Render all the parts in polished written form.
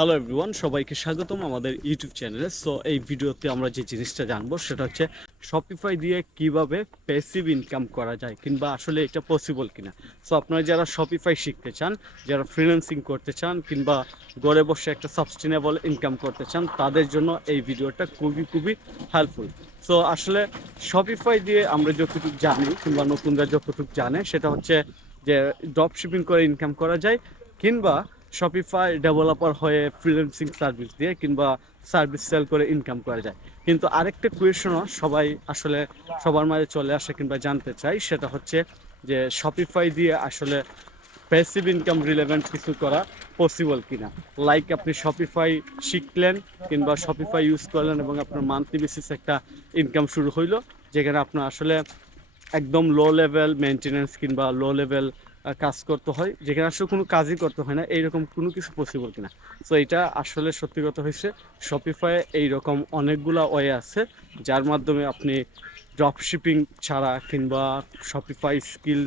Hello everyone, সবাইকে স্বাগতম আমাদের ইউটিউব চ্যানেলে। সো এই ভিডিওতে আমরা যে জিনিসটা জানবো সেটা হচ্ছে শপিফাই দিয়ে কিভাবে প্যাসিভ ইনকাম করা যায় কিংবা আসলে এটা পসিবল কিনা। সো আপনারা যারা শপিফাই শিখতে চান, যারা ফ্রিল্যান্সিং করতে চান কিংবা ঘরে বসে একটা সাস্টেনেবল ইনকাম করতে চান, তাদের জন্য এই ভিডিওটা খুবই হেল্পফুল। সো আসলে শপিফাই দিয়ে আমরা যতটুকু জানি কিংবা নতুনরা যতটুকু জানে সেটা হচ্ছে যে ড্রপ শিপিং করে ইনকাম করা যায়, কিংবা শপিফাই ডেভেলপার হয়ে ফ্রিল্যান্সিং সার্ভিস দিয়ে কিংবা সার্ভিস সেল করে ইনকাম করা যায়। কিন্তু আরেকটা কোয়েশনও সবার মাঝে চলে আসে কিংবা জানতে চাই, সেটা হচ্ছে যে শপিফাই দিয়ে আসলে প্যাসিভ ইনকাম রিলেভেন্ট কিছু করা পসিবল কিনা। লাইক আপনি শপিফাই শিখলেন কিংবা শপিফাই ইউজ করলেন এবং আপনার মান্থলি বেসিস একটা ইনকাম শুরু হইলো, যেখানে আপনার আসলে একদম লো লেভেল মেনটেনেন্স কিংবা লো লেভেল কাজ করতে হয়, যেখানে আসলে কোনো কাজই করতে হয় না, এইরকম কোনো কিছু পসিবল কিনা। সো এটা আসলে সত্যি কথা হয়েছে, শপিফাইয়ে এইরকম অনেকগুলো ওয়ে আছে যার মাধ্যমে আপনি ড্রপ শিপিং ছাড়া কিংবা শপিফাই স্কিল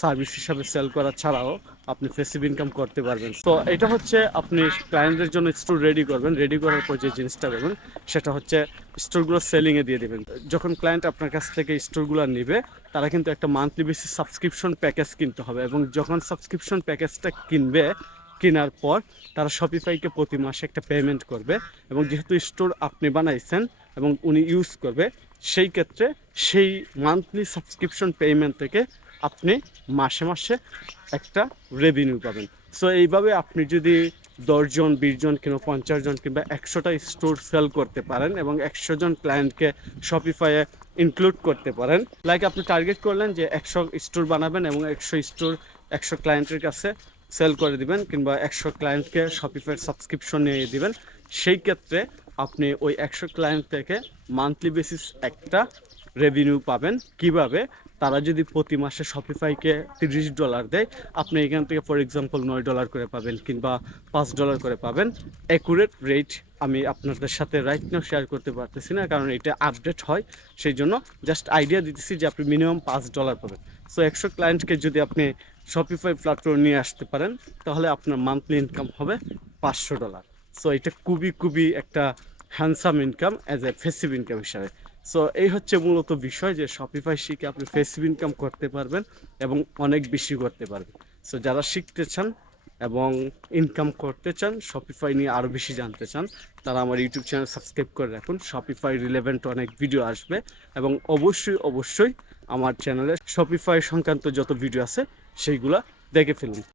সার্ভিস হিসাবে সেল করা ছাড়াও আপনি প্যাসিভ ইনকাম করতে পারবেন। তো এটা হচ্ছে আপনি ক্লায়েন্টের জন্য স্টোর রেডি করবেন, রেডি করার পর যে জিনিসটা করবেন সেটা হচ্ছে স্টোরগুলো সেলিংয়ে দিয়ে দেবেন। যখন ক্লায়েন্ট আপনার কাছ থেকে স্টোরগুলো নেবে, তারা কিন্তু একটা মান্থলি বেসিস সাবস্ক্রিপশন প্যাকেজ কিনতে হবে, এবং যখন সাবস্ক্রিপশন প্যাকেজটা কেনার পর তারা শপিফাইকে প্রতি মাসে একটা পেমেন্ট করবে, এবং যেহেতু স্টোর আপনি বানাইছেন এবং উনি ইউজ করবে, সেই ক্ষেত্রে সেই মান্থলি সাবস্ক্রিপশন পেমেন্ট থেকে আপনি মাসে একটা রেভিনিউ পাবেন। সো এইভাবে আপনি যদি 10 জন 20 জন কিংবা 50 জন কিংবা 100টা স্টোর সেল করতে পারেন এবং 100 জন ক্লায়েন্টকে শপিফাইয়ে ইনক্লুড করতে পারেন, লাইক আপনি টার্গেট করলেন যে 100 স্টোর বানাবেন এবং 100 ক্লায়েন্টের কাছে সেল করে দিবেন কিংবা 100 ক্লায়েন্টকে শপিফাইয়ের সাবস্ক্রিপশন নিয়ে দিবেন, সেই ক্ষেত্রে আপনি ওই 100 ক্লায়েন্ট থেকে মান্থলি বেসিস একটা রেভিনিউ পাবেন। কিভাবে? তারা যদি প্রতি মাসে শপিফাইকে $30 দেয়, আপনি এখান থেকে ফর এক্সাম্পল $9 করে পাবেন কিংবা $5 করে পাবেন। অ্যাকুরেট রেট আমি আপনাদের সাথে রাইট নাও শেয়ার করতে পারতেছি না, কারণ এটা আপডেট হয়, সেই জন্য জাস্ট আইডিয়া দিতেছি যে আপনি মিনিমাম $5 পাবেন। সো 100 ক্লায়েন্টকে যদি আপনি শপিফাই প্ল্যাটফর্মে নিয়ে আসতে পারেন, তাহলে আপনার মান্থলি ইনকাম হবে $500। সো এটা খুবই একটা handsome income as a ফেসিভ income হিসাবে। সো এই হচ্ছে মূলত বিষয়, যে শপিফাই শিখে আপনি ফেসিভ ইনকাম করতে পারবেন এবং অনেক বেশি করতে পারবেন। সো যারা শিখতে চান এবং ইনকাম করতে চান, শপিফাই নিয়ে আরও বেশি জানতে চান, তারা আমার ইউটিউব চ্যানেল সাবস্ক্রাইব করে রাখুন। শপিফাই রিলেভেন্ট অনেক ভিডিও আসবে, এবং অবশ্যই আমার চ্যানেলে শপিফাই সংক্রান্ত যত ভিডিও আছে সেইগুলো দেখে ফেলুন।